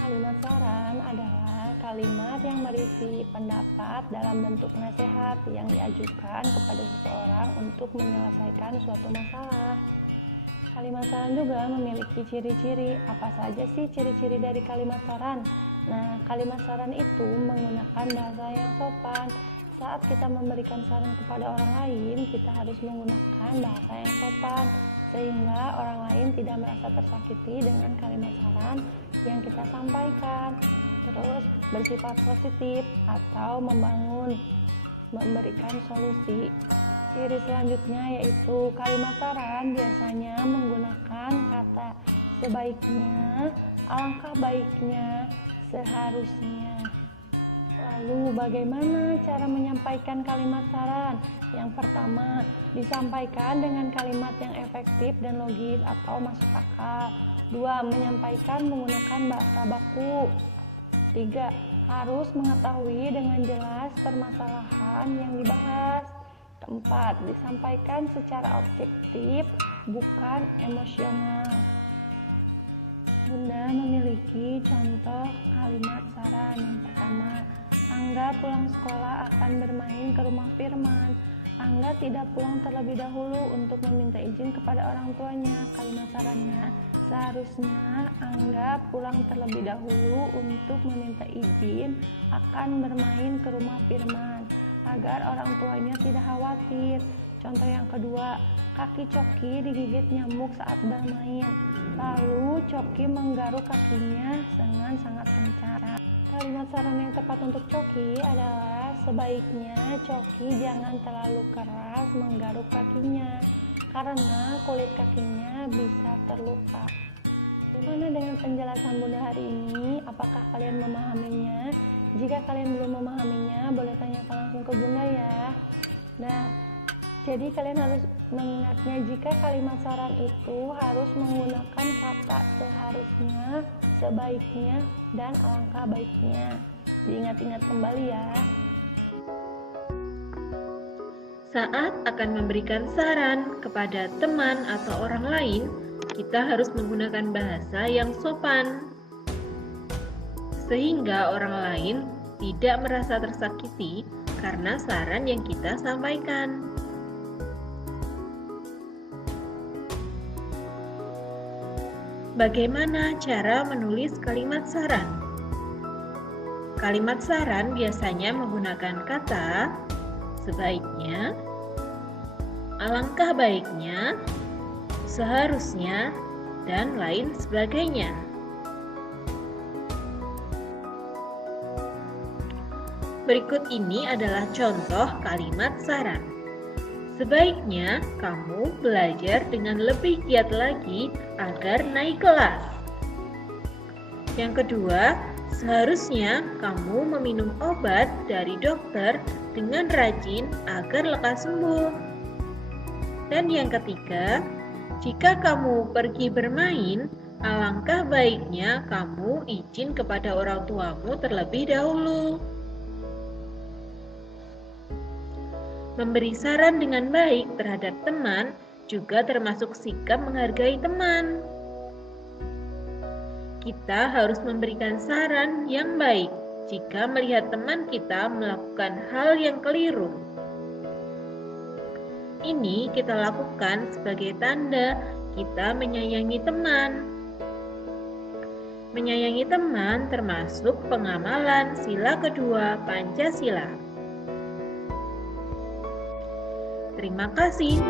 Kalimat saran adalah kalimat yang berisi pendapat dalam bentuk nasihat yang diajukan kepada seseorang untuk menyelesaikan suatu masalah. Kalimat saran juga memiliki ciri-ciri. Apa saja sih ciri-ciri dari kalimat saran? Nah, kalimat saran itu menggunakan bahasa yang sopan. Saat kita memberikan saran kepada orang lain, kita harus menggunakan bahasa yang sopan, sehingga orang lain tidak merasa tersakiti dengan kalimat saran yang kita sampaikan. Terus bersifat positif atau membangun, memberikan solusi. Ciri selanjutnya yaitu kalimat saran biasanya menggunakan kata sebaiknya, alangkah baiknya, seharusnya. Lalu bagaimana cara menyampaikan kalimat saran? Yang pertama, disampaikan dengan kalimat yang efektif dan logis atau masuk akal. 2. Menyampaikan menggunakan bahasa baku. 3. Harus mengetahui dengan jelas permasalahan yang dibahas. 4. Disampaikan secara objektif, bukan emosional. Bunda memiliki contoh kalimat saran. Yang pertama, Angga pulang sekolah akan bermain ke rumah Firman. Angga tidak pulang terlebih dahulu untuk meminta izin kepada orang tuanya. Kalimat sarannya, seharusnya Angga pulang terlebih dahulu untuk meminta izin akan bermain ke rumah Firman agar orang tuanya tidak khawatir. Contoh yang kedua, kaki Coki digigit nyamuk saat bermain. Lalu Coki menggaruk kakinya dengan sangat kencang. Kalimat saran yang tepat untuk Coki adalah sebaiknya Coki jangan terlalu keras menggaruk kakinya karena kulit kakinya bisa terluka. Bagaimana dengan penjelasan Bunda hari ini? Apakah kalian memahaminya? Jika kalian belum memahaminya, boleh tanyakan langsung ke Bunda ya. Nah, jadi kalian harus mengingatnya jika kalimat saran itu harus menggunakan kata seharusnya, sebaiknya, dan alangkah baiknya. Diingat-ingat kembali ya. Saat akan memberikan saran kepada teman atau orang lain, kita harus menggunakan bahasa yang sopan, sehingga orang lain tidak merasa tersakiti karena saran yang kita sampaikan. Bagaimana cara menulis kalimat saran? Kalimat saran biasanya menggunakan kata sebaiknya, alangkah baiknya, seharusnya, dan lain sebagainya. Berikut ini adalah contoh kalimat saran. Sebaiknya kamu belajar dengan lebih giat lagi agar naik kelas. Yang kedua, seharusnya kamu meminum obat dari dokter dengan rajin agar lekas sembuh. Dan yang ketiga, jika kamu pergi bermain, alangkah baiknya kamu izin kepada orang tuamu terlebih dahulu. Memberi saran dengan baik terhadap teman juga termasuk sikap menghargai teman. Kita harus memberikan saran yang baik jika melihat teman kita melakukan hal yang keliru. Ini kita lakukan sebagai tanda kita menyayangi teman. Menyayangi teman termasuk pengamalan sila kedua Pancasila. Terima kasih.